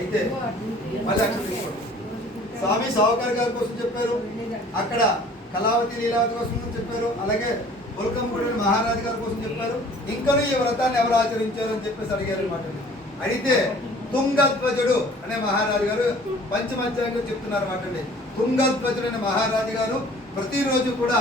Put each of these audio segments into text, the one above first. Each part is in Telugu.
అయితే మళ్ళీ అక్షరం తీసుకోండి. స్వామి సావుకారు గారి కోసం చెప్పారు, అక్కడ కళావతి లీలావతి కోసం చెప్పారు, అలాగే ఉల్కంపూడి మహారాజు గారి కోసం చెప్పారు. ఇంకా ఈ వ్రతాన్ని ఎవరు ఆచరించారు అని చెప్పేసి అడిగారు అనమాట. అడిగితే తుంగధ్వజుడు అనే మహారాజు గారు పంచమధ్యాయంగా చెప్తున్నారు అన్నమాట అండి. తుంగధ్వజుడు అనే మహారాజు గారు ప్రతిరోజు కూడా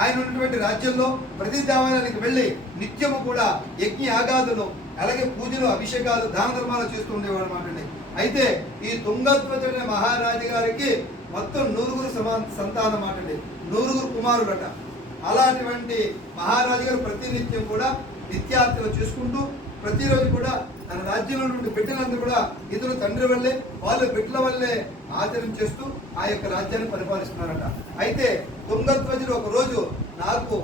ఆయన ఉన్నటువంటి రాజ్యంలో ప్రతి దేవాలయానికి వెళ్ళి నిత్యము కూడా యజ్ఞ యాగాదులు, అలాగే పూజలు, అభిషేకాలు, దాన ధర్మాలు చేస్తూ ఉండేవాడు అనమాట అండి. అయితే ఈ తుంగధ్వజుడు అనే మహారాజు గారికి మొత్తం 9 సంతానం మాట అండి, 9 కుమారులట. అలాంటి మహారాజు గారు ప్రతినిత్యం కూడా నిత్యార్చన చేసుకుంటూ ప్రతిరోజు కూడా తన రాజ్యంలో ఉన్నటువంటి బిడ్డలందరూ కూడా ఇతను తండ్రి వల్లే, వాళ్ళ బిడ్డల వల్లే ఆచరణ చేస్తూ ఆ యొక్క రాజ్యాన్ని పరిపాలిస్తున్నారట. అయితే తుంగధ్వజుడు ఒక రోజు నాకు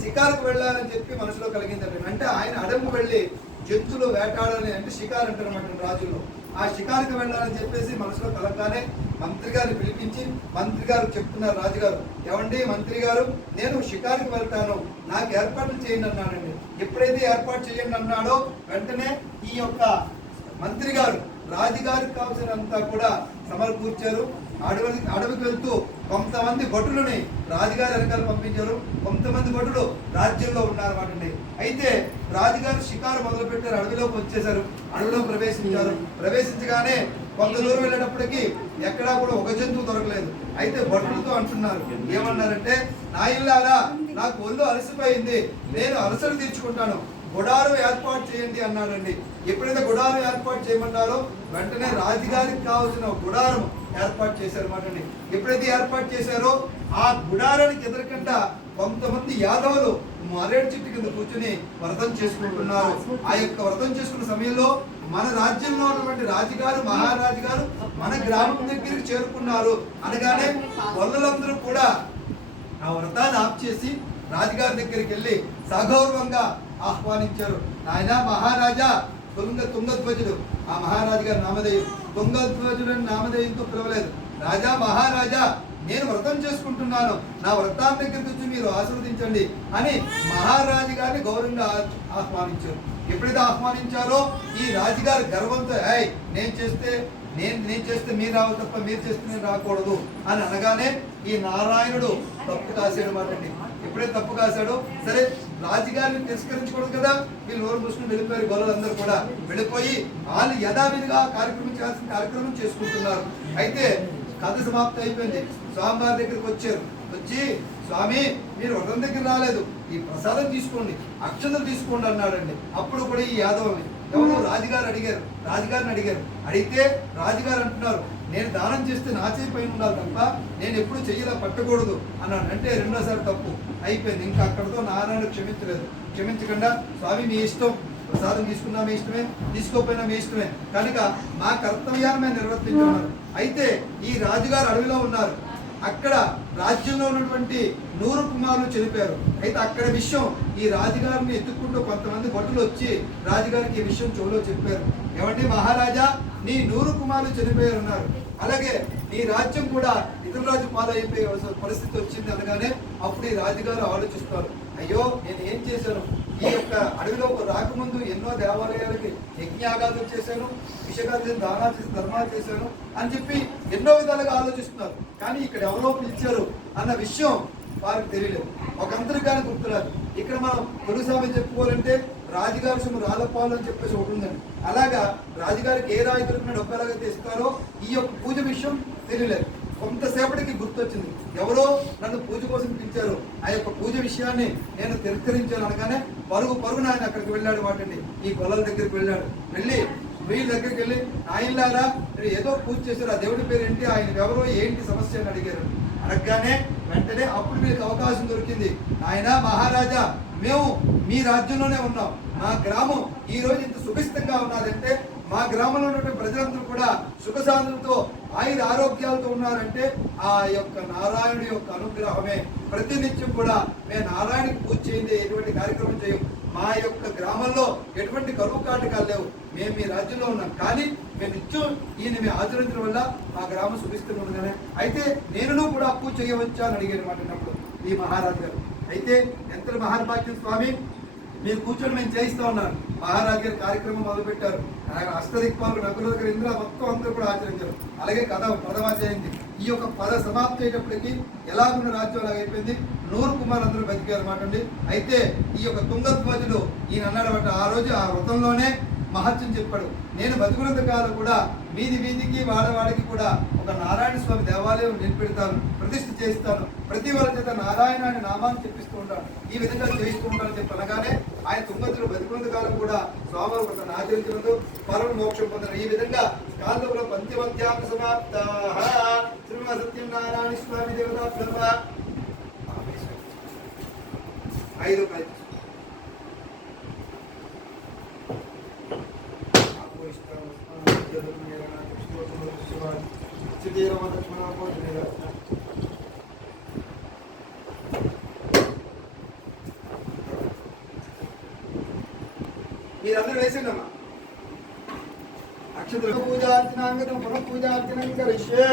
షికారుకు వెళ్ళాలని చెప్పి మనసులో కలిగిందట. అంటే ఆయన అడవుకు వెళ్ళి జంతువులు వేటాడాలని, అంటే షికారు అంటారు అన్నమాట రాజుల్లో. ఆ షికారుకు వెళ్ళాలని చెప్పేసి మనసులో కలగానే మంత్రి గారిని పిలిపించి మంత్రి గారు చెప్తున్నారు, రాజుగారు ఏమండి మంత్రి గారు, నేను షికారుకు వెళ్తాను, నాకు ఏర్పాట్లు చేయండి అన్నాడండి. ఎప్పుడైతే ఏర్పాటు చేయండి అన్నాడో వెంటనే ఈ యొక్క మంత్రి గారు రాజుగారికి కావాల్సినంతా కూడా సమకూర్చారు. అడవికి వెళ్తూ కొంతమంది భటులని రాజుగారి వెనకాల పంపించారు, కొంతమంది భటులు రాజ్యంలో ఉన్నారన్నమాట అండి. అయితే రాజుగారు షికారు మొదలు పెట్టారు, అడవిలోకి వచ్చేసారు, అడవిలో ప్రవేశించారు. ప్రవేశించగానే కొంత దూరం వెళ్ళేటప్పటికి ఎక్కడా కూడా ఒక జంతువు దొరకలేదు. అయితే భటులతో అంటున్నారు, ఏమన్నారంటే, నా ఇల్లారా నాకు ఒళ్ళు అలసిపోయింది, నేను అలసట తీర్చుకుంటాను, గుడారం ఏర్పాటు చేయండి అన్నాడండి. ఎప్పుడైతే గుడారం ఏర్పాటు చేయమన్నారో వెంటనే రాజుగారికి కావాల్సిన గుడారం ఏర్పాటు చేశారన్నమాట అండి. ఎప్పుడైతే ఏర్పాటు చేశారో ఆ గుడారానికి ఎదురకుండా కొంతమంది యాదవులు మరేడు చెట్టు కింద కూర్చుని వ్రతం చేసుకుంటున్నారు. ఆ యొక్క వ్రతం చేసుకున్న సమయంలో మన రాజ్యంలో ఉన్నటువంటి రాజుగారు మహారాజు గారు మన గ్రామం దగ్గరికి చేరుకున్నారు అనగానే వల్లులందరూ కూడా ఆ వ్రతాన్ని ఆఫ్ చేసి రాజుగారి దగ్గరికి వెళ్ళి సగౌరవంగా ఆహ్వానించారు. ఆయన మహారాజా తుంగధ్వజుడు, ఆ మహారాజు గారి నామధేయం తుంగధ్వజుడు అని నామధేయంతో పిలవలేదు. రాజా మహారాజా నేను వ్రతం చేసుకుంటున్నాను, నా వ్రతాన్ని దగ్గరికి వచ్చి మీరు ఆశీర్వదించండి అని మహారాజు గారిని గౌరవంగా ఆహ్వానించారు. ఎప్పుడైతే ఆహ్వానించారో ఈ రాజుగారి గర్వంతో నేను చేస్తే మీరు రావు తప్ప మీరు చేస్తే నేను రాకూడదు అని అనగానే ఈ నారాయణుడు తప్పు కాసాడు మాట అండి. ఎప్పుడైతే తప్పు కాశాడో సరే రాజుగారిని తిరస్కరించకూడదు కదా, వీళ్ళు నోరు మూసుకుని వెళ్ళిపోయారు. గొల్లలందరూ కూడా వెళ్ళిపోయి వాళ్ళు యథావిధిగా కార్యక్రమం చేయాల్సిన కార్యక్రమం చేసుకుంటున్నారు. అయితే కథ సమాప్తి అయిపోయింది. స్వామివారి దగ్గరికి వచ్చారు. వచ్చి స్వామి మీరు వ్రతం దగ్గర రాలేదు, ఈ ప్రసాదం తీసుకోండి, అక్షతలు తీసుకోండి అన్నాడండి. అప్పుడు కూడా ఈ యాదవుని ఎవరో రాజుగారిని అడిగారు. అడిగితే రాజుగారు అంటున్నారు, నేను దానం చేస్తే నా చేయి పైన ఉండాలి తప్ప నేను ఎప్పుడు చెయ్యిలా పట్టకూడదు అన్నాడు. అంటే రెండోసారి తప్పు అయిపోయింది. ఇంకా అక్కడతో నారాయణ క్షమించలేదు. క్షమించకుండా స్వామి మీ ఇష్టం, ప్రసాదం తీసుకున్నా మీ ఇష్టమే, తీసుకోకపోయినా మీ ఇష్టమే, కనుక మా కర్తవ్యాన్ని మేము నిర్వర్తించున్నారు. అయితే ఈ రాజుగారు అడవిలో ఉన్నారు. అక్కడ రాజ్యంలో ఉన్నటువంటి 100 కుమారులు చనిపోయారు. అయితే అక్కడ విషయం ఈ రాజుగారిని ఎత్తుక్కుంటూ కొంతమంది భటులు వచ్చి రాజుగారికి ఈ విషయం చెవులో చెప్పారు. ఏమంటే మహారాజా నీ 100 కుమారులు చనిపోయారు ఉన్నారు, అలాగే నీ రాజ్యం కూడా ఇతర రాజు పాలైపోయే పరిస్థితి వచ్చింది అనగానే అప్పుడు ఈ రాజుగారు ఆలోచిస్తారు, అయ్యో నేను ఏం చేశాను, ఈ యొక్క అడవిలో రాకముందు ఎన్నో దేవాలయాలకి యజ్ఞయాగాలు చేశాను, అభిషేకాలు చేసి దానాలు చేసి ధర్మాలు చేశాను అని చెప్పి ఎన్నో విధాలుగా ఆలోచిస్తున్నారు. కానీ ఇక్కడ ఎవరో పిలిచారు అన్న విషయం వారికి తెలియలేదు, ఒక అంతరికాన్ని గుర్తురాదు. ఇక్కడ మనం తెలుగు సామెత చెప్పుకోవాలంటే రాజుగారి సొమ్ము రాళ్ళపాలు అని చెప్పేసి ఒకటి ఉందండి. అలాగా రాజుగారికి ఏ రాజు దొరికిన ఒక్కలాగైతే ఇస్తారో ఈ యొక్క పూజ విషయం తెలియలేదు. కొంతసేపటికి గుర్తొచ్చింది, ఎవరో నన్ను పూజ కోసం పిలిచారు, ఆ యొక్క పూజ విషయాన్ని నేను తిరస్కరించాను అనగానే పరుగున ఆయన అక్కడికి వెళ్ళాడు మాటండి. ఈ గొల్లల దగ్గరికి వెళ్ళాడు. వెళ్ళి వీళ్ళ దగ్గరికి వెళ్ళి ఆయనలారా మీరు ఏదో పూజ చేశారు, ఆ దేవుడి పేరు ఏంటి, ఆయన ఎవరో ఏంటి సమస్య అని అడిగారు. అడగగానే వెంటనే అప్పుడు మీకు అవకాశం దొరికింది. ఆయన మహారాజా మేము మీ రాజ్యంలోనే ఉన్నాం, మా గ్రామం ఈ రోజు ఇంత సుభిస్థంగా ఉన్నదంటే మా గ్రామంలో ఉన్నటువంటి ప్రజలందరూ కూడా సుఖశాంతులతో ఆయుర ఆరోగ్యాలతో ఉన్నారంటే ఆ యొక్క నారాయణుడి యొక్క అనుగ్రహమే. ప్రతినిత్యం కూడా మేము నారాయణకి పూజ చేయండి, ఎటువంటి కార్యక్రమం చేయం, మా యొక్క గ్రామంలో ఎటువంటి కరువు కాటకాలు లేవు, మేము మీ రాజ్యంలో ఉన్నాం, కానీ మేము నిత్యం ఈయన ఆచరించడం వల్ల మా గ్రామం సుభిస్థంగా ఉండగానే అయితే నేను కూడా పూజ చేయవచ్చా అని అడిగారు మాట్లాడినప్పుడు ఈ మహారాజు గారు. అయితే ఎంత మహాభాగ్యం స్వామి, మీరు కూర్చొని మేము చేయిస్తా ఉన్నాను, మహారాజు గారి కార్యక్రమం మొదలుపెట్టారు. ఆయన అష్టదిక్పాలకు నకుల దగ్గర ఇంద్ర మొత్తం అందరూ కూడా ఆచరించారు. అలాగే కథ ప్రథమ జయంతి ఈ యొక్క పద సమాప్తి అయ్యేటప్పటికి ఎలాగున్న రాజ్యం అలాగ అయిపోయింది. 100 కుమారులు అందరూ బతికారు అన్నమాట అండి. అయితే ఈ యొక్క తుంగధ్వజుడు ఈయన అన్నాడు బట్ ఆ రోజు ఆ వ్రతంలోనే మహత్యం చెప్పాడు. నేను బతుకున్నంత కాలం కూడా వీధి వీధికి వాడవాడికి కూడా ఒక నారాయణ స్వామి దేవాలయం నిలబెడతాను, ప్రతిష్ఠ చేస్తాను, ప్రతి వాళ్ళ చేత నారాయణ అనే నామాన్ని చెప్పిస్తూ ఉంటాను, ఈ విధంగా చేయిస్తూ ఉంటానని చెప్పి అనగానే ఆయన తుంగతులు బతుకున్నంత కాలం కూడా స్వామి వ్రతాన్ని ఆచరించినందు పరమ మోక్షం పొందారు. ఈ విధంగా కాలంలో పంచమధ్యాహ సమాప్త శ్రీమ సత్యనారాయణ స్వామి దేవతా బ్రహ్మ 5 మీరందరూ వేసిండమ్మా అక్షతుల పూజార్చనాంగతం పునః పూజార్చనం కరిష్యే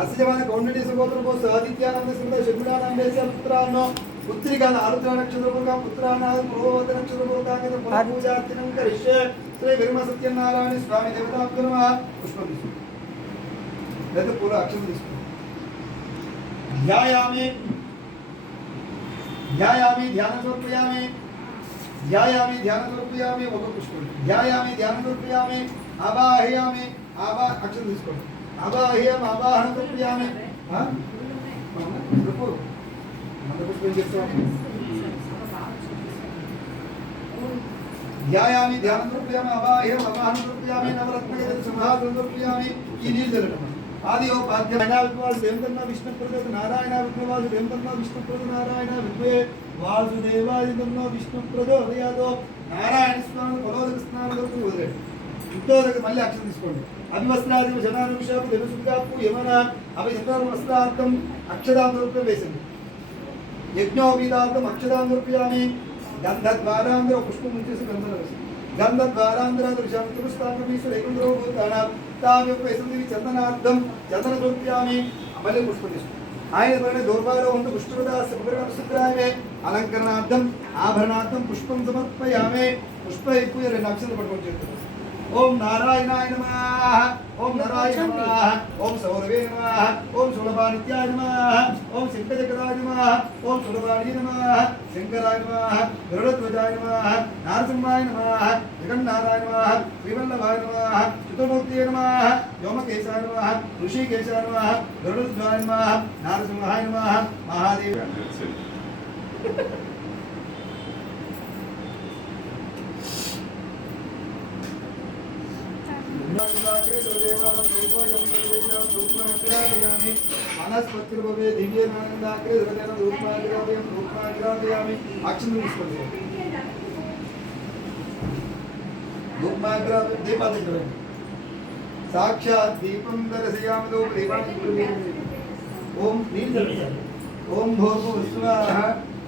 అస్యజమాన కౌండిన్య సగోత్రమో సాదిత్యానంద సింధ షడ్గుణానందేశ పుత్రాన్నో పుత్రికాన ఆరుద్ర నక్షత్రముగా పుత్రానాథ ప్రోవత నక్షత్రముగాంగత పునః పూజార్చనం కరిష్యే శ్రీ విర్మ సత్యనారాయణ స్వామి దేవతాభ్యో నమః. పుష్పం తీసుకో లేదా పూల అక్షతం తీసుకో. ధ్యాయామి ధ్యాయామి ధ్యానం సమర్పయామి ధ్యాయామి ధ్యానం సమర్పయామి. ఒక పుష్పం ధ్యాయామి ధ్యానం సమర్పయామి. ఆవాహయామి అక్షతం తీసుకోండి. ఆవాహయం ఆవాహనం సమర్పయామి. పుష్పం చేస్తాం. ధ్యాయామి ధ్యానం సమర్పయామి. ఆవాహయం ఆవాహనం సమర్పయామి. నవరత్నగత సంహారం సమర్పయామి. ఈ నీళ్ళు జరగడం ఆది ఓ పాద్యమైన విద్వాసు దేవతన్న విష్ణు ప్రజోత నారాయణ విద్వాసు దేవతన్న విష్ణు ప్రజ నారాయణ విద్వే వాసుదేవాదితన్న విష్ణు ప్రజోదయాదో నారాయణ స్వామి పరోదక స్నానం వరకు వదిలేడు. యుద్ధోదక మళ్ళీ అక్షరం తీసుకోండి. అభివస్త్రాది జనానుషాపు ధనుసుగాపు యమన అభిషేక వస్త్రార్థం అక్షరాంతరూపం వేసింది. యజ్ఞోపీతార్థం అక్షరాంతరూప్యామి. గంధద్వారాంధ్ర పుష్పం ఉంచేసి గంధం వేసింది. గంధద్వారాంధ్ర దృశ్యామిశ్వరేకుంద్రో భూతానాం తావ్యపేసింది చందనార్థం చందన చూప్యామి. మళ్ళీ పుష్పం తీసుకుంటాం. ఆయన పైన దౌర్భాగ్యం ఉంది పుష్పదాసే అలంకరణార్థం ఆభరణార్థం పుష్పం సమర్పయామే. పుష్ప ఎక్కువ 2 అక్షరాలు పట్టుకొని చెప్తారు. ఓం నారాయణాయ నమః. ఓం నారాయణ నమః. ఓం సౌరవే నమః. ఓం సులభానిత్యాయ నమః. ఓం శంకరచక్రాయ నమః. ఓం సులభాని నమః. శంకరాయ నమః. గరుడధ్వజాయ నమః. నారసింహాయ నమః. జగన్నాథాయ నమః. శ్రీవల్లభాయ నమః. చిత్తమూర్తియే నమః. వ్యోమకేశాయ నమః. ఋషికేశాయ నమః. గరుడధ్వజాయ నమః. నారసింహాయ నమః. మహాదేవ మనస్పత్తిర్భవే దివ్యమానందాగ్రే హృదయం రూపాగ్రావ్యం రూపాగ్రావ్యామి. అక్షరం తీసుకోండి. రూపాగ్రావ్యం దీపాలు సాక్షాత్ దీపం దర్శయామలో దీపాన్ని. ఓం నీళ్ళు. ఓం భోర్భు విశ్వాహ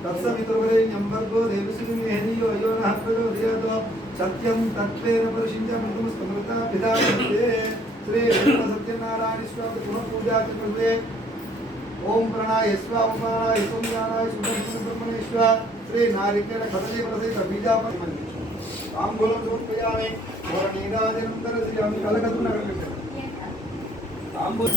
తత్సవితుర్వరేణ్యం భర్గో దేవశ్రీమేహనీయో అయో నః ప్రచోదయాత్. సత్యం తత్వేన పరిశించమిదం స్మృతా విధాయతే. శ్రీ సత్యనారాయణ స్వామి పునః పూజాకృతే. ఓం ప్రణాయ స్వ ఉమానాయ సౌమ్యానాయ సుబ్రహ్మణ్య బ్రహ్మణేశ్వ. శ్రీ నారికేల కదలీ ప్రసహిత బీజాపతి తాంబూలం సమర్పయామి. నీరాజనం దర్శయామి. కలకత్తున కనిపించారు తాంబూలం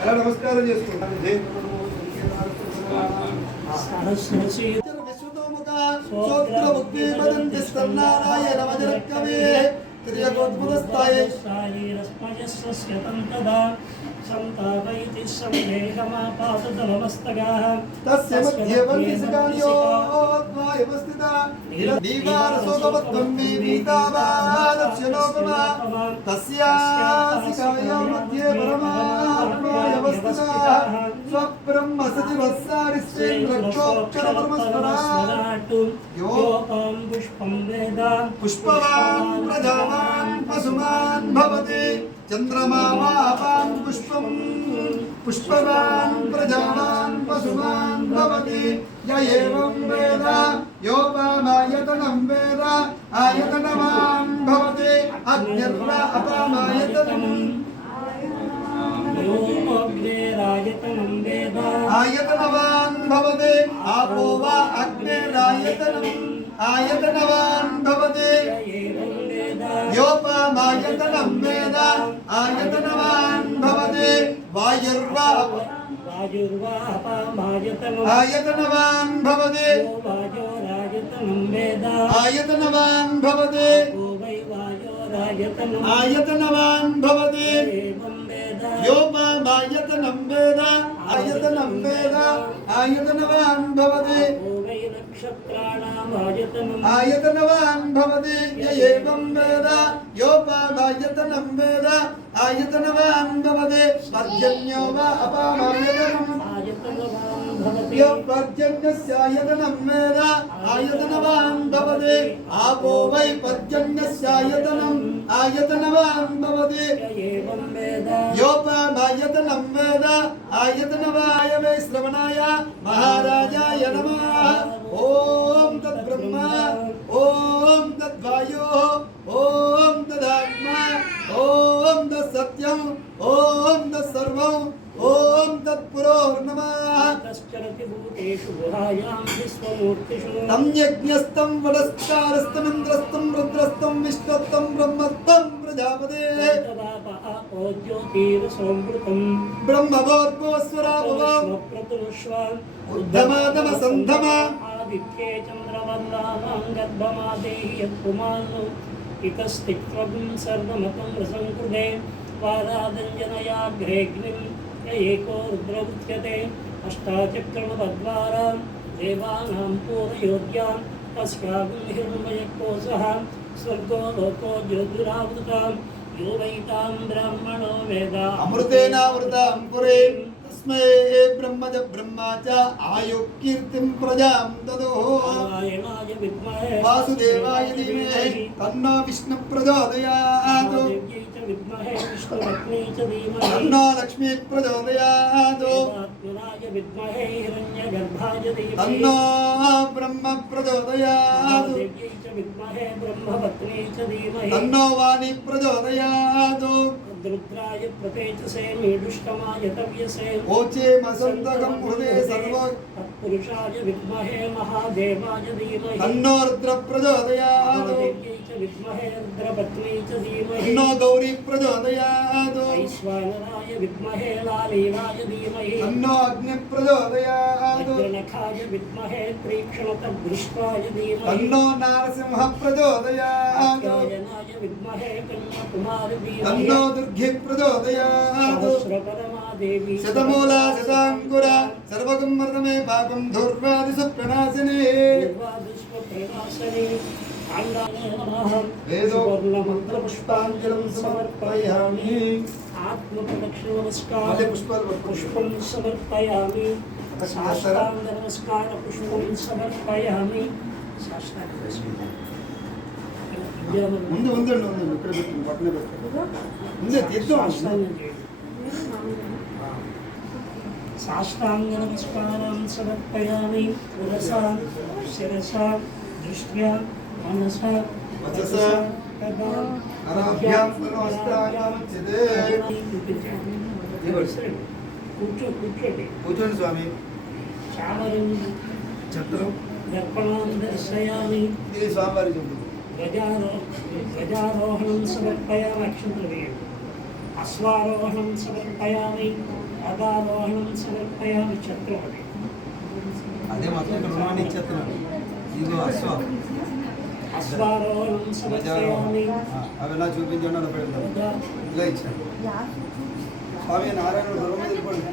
అలా నమస్కారం చేసుకుంటాను. విశ్వతోముఖ సోత్ర ముక్తి వదంతి స్తన్నారాయణ వజ్రకవే త్రియగోద్భుతస్థాయ సంతాపయితి సందేహమాపాతదమస్తగాః తస్య మధ్యే వందిసగానియోద్వాయవస్థిత దీవారసోగవత్వం వీతావాదస్యలోకమా తస్యాసికాయ మధ్యే పరమాత్మాయవస్థిత స్వబ్రహ్మ సచివస్సారిశ్చేంద్రక్షోక్షరపరమస్మరాట్ యోపం పుష్పం వేద పుష్పవాన్ ప్రజావాన్ పశుమాన్ భవతి चंद्रमा वापां पुष्पं पुष्पवान् प्रजावान् पशुमान् भवति य एवं वेद योपामायतनं वेद आयतनवान् भवति अग्निर्वा अपामायतनम् आयतनवान् भवति आपो वा अग्निरायतनम् आयतनवान् भवति योपामायतनं वेद आयतनवान् भवति वायुर्वा आयतनवान् भवति आयतनवान् भवति आयतनवान् भवति योपामायतनं वेद आयतनं वेद आयतनवान् भवति आयतनवान् भवति य एवं वेद योपामायतनं वेद आयतनवान् भवति पर्जन्यो वा अपामायतनम् यो पर्जन्यस्य आयतनं वेद आयतनवान् भवति आपो वै पर्जन्यस्य आयतनम् आयतनवान् भवति योपामायतनं वेद आयतनवाय वै श्रवणाय महाराजाय नमः ओम तद्ब्रह्मा ओम तद्वायुः ओम तदात्मा ओम तत्सत्यम् ओम तत्सर्वम् ओम तत्पुरोर्नमः तं यज्ञस्तं वडस्कारस्तं इंद्रस्तं रुद्रस्तं विष्णुस्तं ब्रह्मस्तं प्रजापते ब्रह्मभोर्भुवस्वराभव उद्धमादमसन्धम आदित्ये चन्द्रवन्दानां गर्भमादेहि यत्कुमारो इतस्तिक्त्वं सर्वमतं रसंकृते वारादञ्जनयाग्रेऽग्निं य एको रुद्रमुच्यते अष्टाचक्रमपद्वारां देवानां पूरयोग्यां तस्यागं हिरण्मयकोशः स्वर्गो लोको ज्योतिरावृतां यो वैतां ब्राह्मणो वेद अमृतेनावृतां पुरीं तस्मै ब्रह्मज ब्रह्मा च आयुः कीर्तिं प्रजां ददोः नारायणाय विद्महे वासुदेवाय धीमहि तन्नो विष्णुः प्रचोदयात् विद्महे विष्णुपत्नी च धीमहि तन्नो लक्ष्मी प्रचोदयात् आत्मनाय विद्महे हिरण्यगर्भाय धीमहि तन्नो ब्रह्म प्रचोदयात् देव्यै च विद्महे ब्रह्मपत्नी च धीमहि तन्नो वाणी प्रचोदयात् रुद्राय प्रतेजसे मीडुष्टमाय तव्यसे ओचे मसन्तकं हृदे सर्व तत्पुरुषाय विद्महे महादेवाय धीमहि तन्नो रुद्र प्रचोदयात् देव्यै च विद्महे रुद्रपत्नी च धीमहि तन्नो गौरी प्रचोदयात् ऐश्वर्याय विद्महे लालीलाय धीमहि तन्नो अग्नि प्रचोदयात् वज्रनखाय विद्महे तीक्ष्णतदृष्टाय धीमहि तन्नो नारसिंह प्रचोदयात् कात्यायनाय विद्महे कन्याकुमारी धीमहि तन्नो दुर्गे प्रचोदयात् सहस्रपरमादेवी शतमूला शताङ्कुरा सर्वगं वर्धमे पापं धूर्वादिसुप्रणाशिनी दुष्प्रणाशने आङ्गाय नमः वेदोर्णमन्त्रपुष्पाञ्जलिं समर्पयामि आत्मप्रदक्षिणनमस्कार पुष्पं समर्पयामि साष्टाङ्गनमस्कार पुष्पं समर्पयामि ముందు ఉందండి ఉందండి ఇక్కడ పెట్టండి పక్కన పెట్టండి ముందే తీద్దాం साष्टाङ्गनमस्कारां समर्पयामि पुरसा शिरसा दृष्ट्या मनसा वचसा कराभ्यां नमस्कारां चिदे కూర్చోండి కూర్చోండి స్వామి చామరం చక్రం దర్పణాం దర్శయామి ఇది స్వామివారి చూపు గజారోహణం సమర్పయామి అక్షంతలు వేయండి అశ్వారోహణం సమర్పయామి గదారోహణం సమర్పయామి చక్రవర్తి అదే మొత్తం ఇక్కడ రుణాన్ని ఇచ్చేస్తున్నాను ఇదిగో అశ్వారోహణం సమర్పయామి అవి ఎలా చూపించండి అలా పెడతాను ఇలా ఇచ్చాను స్వామి నారాయణుడు దూరం వెళ్ళిపోండి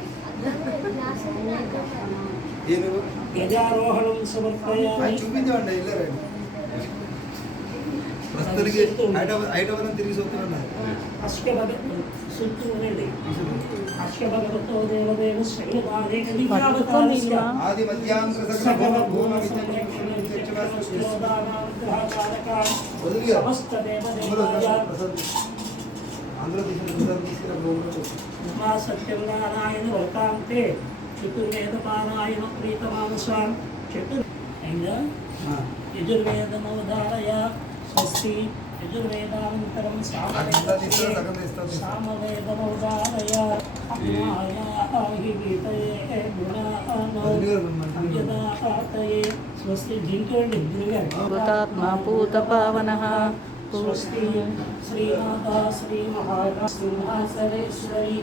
ఏనుగు గజారోహణం సమర్పయామి చూపించండి వెళ్ళారండి ప్రస్తుతానికి ఐటవరం తిరిగి చూస్తున్నారు ఆది మధ్యాంధ్ర సకల భూమ అందులో తీసుకురా లోపలికి వచ్చి. ఉమా సత్యనారాయణ వర్తాంతే చతుర్వేద పారాయణ ప్రీతమానసాం అయిందా యజుర్వేదమవధారయ స్వస్తి యజుర్వేదానంతరం సామవేదమవధారయ అగ్నాయాహి వీతయే గుణానాతయే స్వస్తి జింకండి భూతాత్మా భూతపావనః స్వస్తి శ్రీమాతా శ్రీ మహాసింహాసనేశ్వరి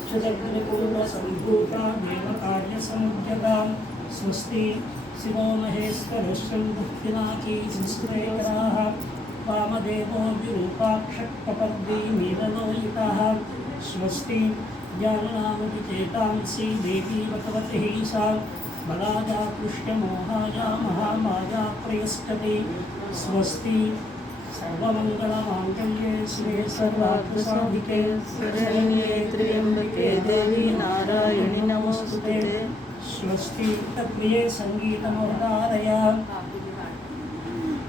క్షుద్రపూర్ణ సంభూత దేవకార్య సముద్యత స్వస్తి శివో మహేశ్వరశ్వం భక్తినాకీ సంస్కృతేకరాः వామదేవో విరూపాక్షపర్ది నీలలోహితः స్వస్తి జ్ఞాననామవిచేతాంసి దేవీ భగవతి సా బలాజా కృష్ణమోహాజా మహామాజా ప్రయస్కటి స్వస్తి సర్వమంగళమాంగళ్యే శివే సర్వార్థసాధికే శరణ్యే త్ర్యంబకే దేవి నారాయణి నమోస్తుతే స్వస్తి ప్రియే సంగీతమవతారయ